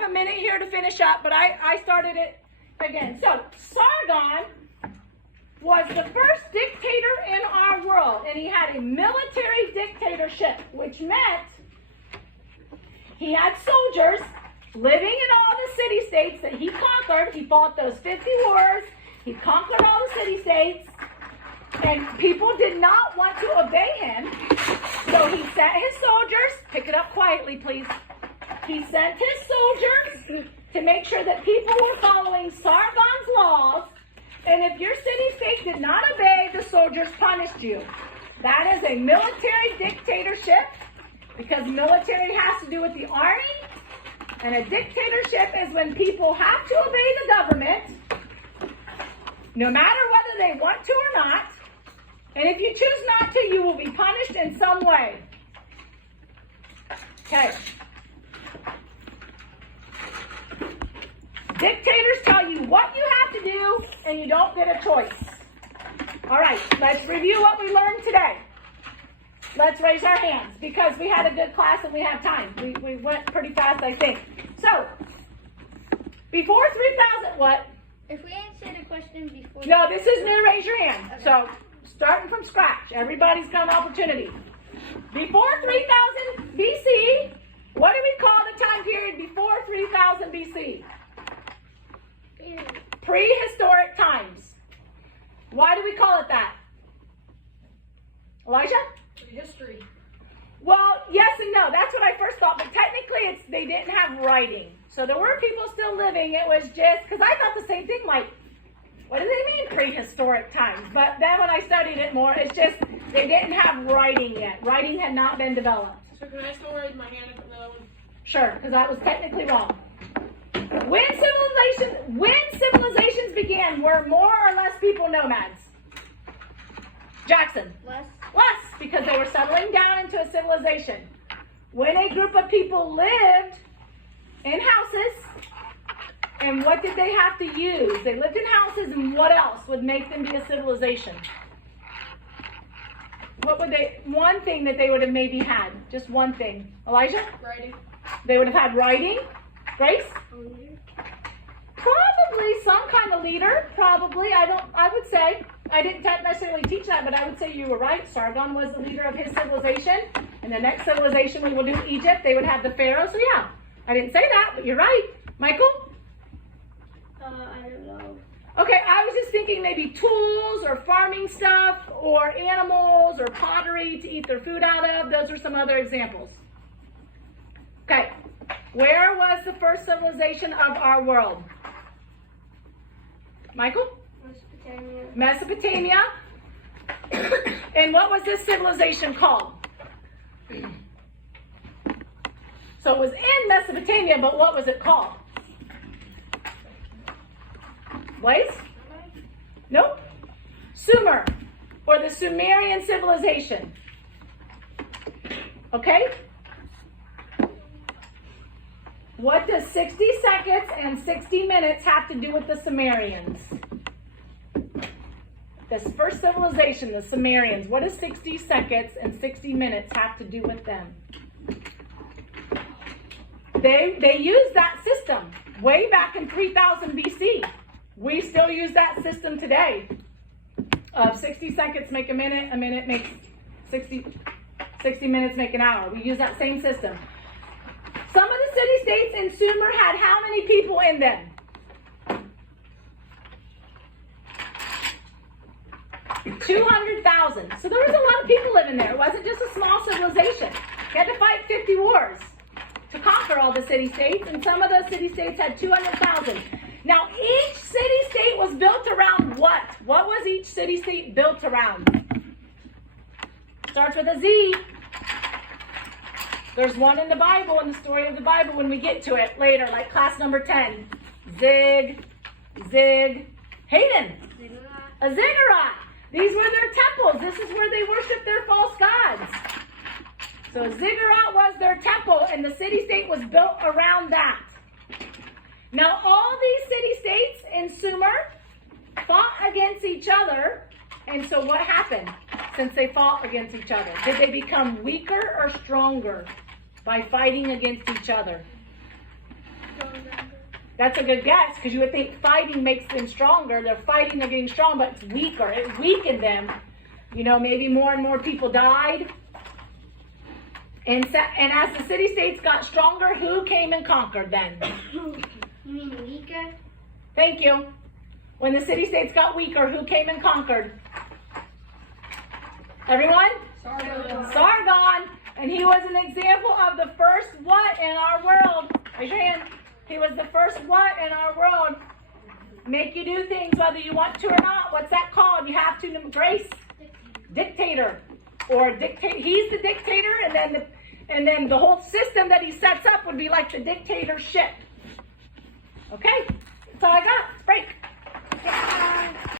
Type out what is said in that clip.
have a minute here to finish up, but I started it again. So Sargon was the first dictator in our world, and he had a military dictatorship, which meant he had soldiers living in all the city-states that he conquered. He fought those 50 wars. He conquered all the city-states, and people did not want to obey him. So he sent his soldiers, pick it up quietly, please. He sent his soldiers to make sure that people were following Sargon's laws. And if your city-state did not obey, the soldiers punished you. That is a military dictatorship, because military has to do with the army. And a dictatorship is when people have to obey the government, no matter whether they want to or not. And if you choose not to, you will be punished in some way. Okay. Dictators tell you what you have to do, and you don't get a choice. All right, let's review what we learned today. Let's raise our hands, because we had a good class and we have time. We went pretty fast, I think. So, before 3000, what? If we answered a question before... No, this is new, raise your hand. Okay. So, starting from scratch, everybody's got an opportunity. Before 3000 BC, what do we call the time period before 3000 BC? Prehistoric times. Why do we call it that? Elijah? History. Well, yes and no. That's what I first thought, but technically they didn't have writing. So there were people still living. It was just, because I thought the same thing, like, what do they mean prehistoric times? But then when I studied it more, it's just they didn't have writing yet. Writing had not been developed. So can I still raise my hand if another one? Sure, because that was technically wrong. When civilizations began, were more or less people nomads? Jackson. Less. Less, because they were settling down into a civilization. When a group of people lived in houses, and what did they have to use? They lived in houses, and what else would make them be a civilization? What would they, one thing that they would have maybe had, just one thing. Elijah? Writing. They would have had writing. Grace? Leader. Probably some kind of leader, probably. I would say, I didn't necessarily teach that, but I would say you were right. Sargon was the leader of his civilization. And the next civilization we will do, Egypt, they would have the pharaoh. So yeah, I didn't say that, but you're right. Michael? I don't know. Okay, I was just thinking maybe tools or farming stuff or animals or pottery to eat their food out of. Those are some other examples. Okay, where was the first civilization of our world? Michael? Mesopotamia. Mesopotamia. And what was this civilization called? So it was in Mesopotamia, but what was it called? Blaze? Nope. Sumer, or the Sumerian civilization. Okay? What does 60 seconds and 60 minutes have to do with the Sumerians? This first civilization, the Sumerians, what does 60 seconds and 60 minutes have to do with them? They used that system way back in 3000 BC. We still use that system today. 60 seconds make a minute makes 60 minutes make an hour. We use that same system. Some of the city-states in Sumer had how many people in them? 200,000. So there was a lot of people living there. It wasn't just a small civilization. You had to fight 50 wars to conquer all the city-states, and some of those city-states had 200,000. Now, each city-state was built around what? What was each city-state built around? Starts with a Z. There's one in the Bible, in the story of the Bible, when we get to it later, like class number 10. Zig, Hayden. A ziggurat. These were their temples. This is where they worshiped their false gods. So a ziggurat was their temple, and the city-state was built around that. Now, all these city-states in Sumer fought against each other, and so what happened since they fought against each other? Did they become weaker or stronger by fighting against each other? That's a good guess, because you would think fighting makes them stronger. They're fighting, they're getting strong, but it's weaker. It weakened them. You know, maybe more and more people died. And as the city-states got stronger, who came and conquered then? You mean weaker? Thank you. When the city-states got weaker, who came and conquered? Everyone? Sargon. And he was an example of the first what in our world? Raise your hand. He was the first what in our world? Make you do things whether you want to or not. What's that called? You have to embrace dictator. Or dictate. He's the dictator, and then the whole system that he sets up would be like the dictatorship. Okay? That's all I got. Break.